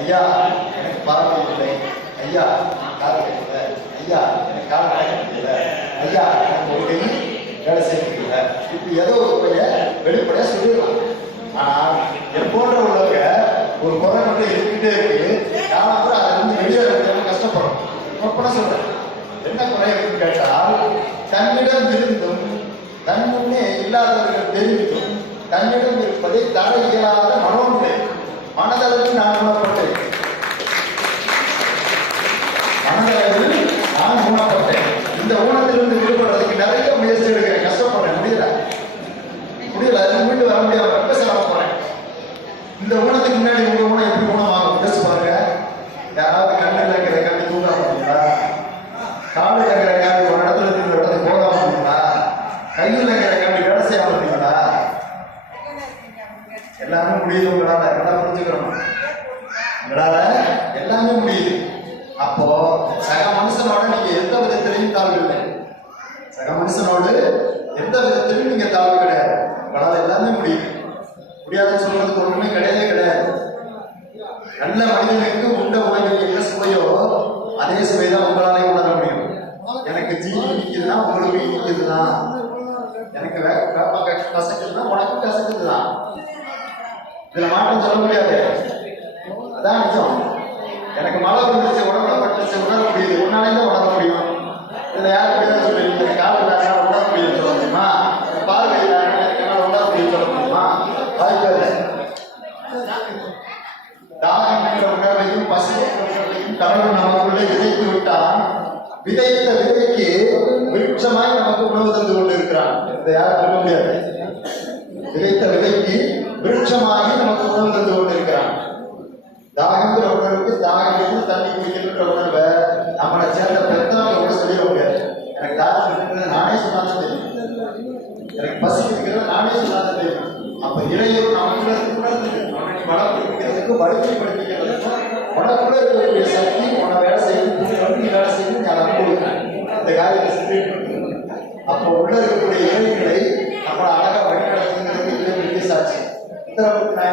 ஐயா எனக்கு பார்வை இல்லை, ஐயா கால் கிடைக்கல, ஐயா எனக்கு கால் கிடைக்க முடியல, ஐயா எனக்கு ஒரு கை வேலை செய்ய முடியல, இப்படி ஏதோ ஒரு குறைய வெளிப்படையா சொல்லிடலாம். ஆனால் எப்போன்ற உள்ளவங்க ஒரு குறை மட்டும் இருக்கிட்டே இருக்கு, யாரும் அதை வந்து வெளியே கஷ்டப்படும். ஒப்பனை சொல்றேன், என்ன குறை அப்படின்னு கேட்டால், தன்னிடம் இருந்தும் தன்னுன்னே இல்லாதவர்கள் தெரிந்தும் தன்னிடம் இருப்பதை தர இயலாத மனோன்மை, மனதளவில் நான் உணரப்பட்டேன், மனதளவில் நான் ஊனப்பட்டேன். இந்த ஊனத்திலிருந்து விடுபடுறதுக்கு நிறைய முயற்சி எடுக்கிறேன், கஷ்டப்படுறேன், முடியல மீண்டு வர முடியாம ரொம்ப சிரமப்படுறேன். இந்த ஊனத்துக்கு முன்னாடி உங்க ஊனம் எப்படி ஊனமாகும் யோசிச்சு பாருங்க. யாராவது கண்ணில் இருக்கிற கண்ணி தூங்க மாட்டீங்களா? காலில் இருக்கிற கண்ணி ஒரு இடத்துல இருந்து ஒரு இடத்துக்கு போக மாட்டீங்களா? கையில் இருக்கிற கண்ணி வேலை செய்ய மாட்டீங்களா? எல்லாமே முடியுது உங்களால, எல்லாம் புரிஞ்சுக்கிறோம், உங்களால எல்லாமே முடியுது. அப்போ சக மனுஷனோட நீங்க எந்த விதத்திலையும் தாழ்வு இல்லை, சக மனுஷனோடு எந்த விதத்திலும் நீங்க தாழ்வு கிடையாது. உங்களால எல்லாமே முடியுது, முடியாதுன்னு சொல்றதுக்கு ஒண்ணுமே கிடையவே கிடையாது. நல்ல மனிதனுக்கு உண்ட உணவில் என்ன சுவையோ அதே சுவைதான் உங்களாலே உணர முடியும். எனக்கு ஜீனி நிற்குதுன்னா உங்களுக்கு நிற்குதுதான், எனக்கு கசக்குதுன்னா உனக்கு கசக்குதுதான், இதுல மாற்றம் சொல்ல முடியாது. அதான் நிஜம். எனக்கு மழை விழுந்துச்சு, உடம்புல பட்டுச்சு, உணர முடியுது, உன்னாலே தான் உணர முடியும். இதுல யாரு முடியாது சொல்றீங்க? கால் இல்லாத உணர முடியும் சொல்ல முடியுமா? பார்வை இல்லாத உணர முடியும் சொல்ல முடியுமா? வாய்ப்பு. தாகம் என்ற உணர்வையும் பசி என்ற உணர்வையும் கடவுள் நமக்குள்ளே விதைத்து விட்டான். விதைத்த விதைக்கு விருட்சமாய் நமக்கு உணவு தந்து கொண்டு இருக்கிறான். இதை யாரும் சொல்ல முடியாது. விதைத்த விதைக்கு விருட்சமாகி நமக்கு உணவு தந்து கொண்டு இருக்கிறான். தாகங்கிற உணர்வுக்கு தாகம் தண்ணி குடிக்கின்ற உணர்வை நம்மளை சேர்ந்த பெற்றவங்க சொல்லிட முடியாது. எனக்கு தாகம் இருக்கிறது நானே சொன்னாலும் தெரியும், எனக்கு பசி இருக்கிறது நானே சொன்னாலும் தெரியும். அப்ப இளையோர் நமக்குள்ள அவனை வளர்ப்பிக்கிறதுக்கு வலிமை படிப்பிக்கிறதுக்கும் உனக்குள்ள இருக்கக்கூடிய சக்தி உன வேலை செய்யணும், நீ வேலை செய்யணும், அதை அனுபவிக்கிறேன். இந்த காரியத்தை செஞ்சு அப்போ உள்ள இருக்கக்கூடிய இளைஞர்களை நம்மளை அழகா வழிநடத்துங்கிறதுக்கு பெரிய சாட்சி.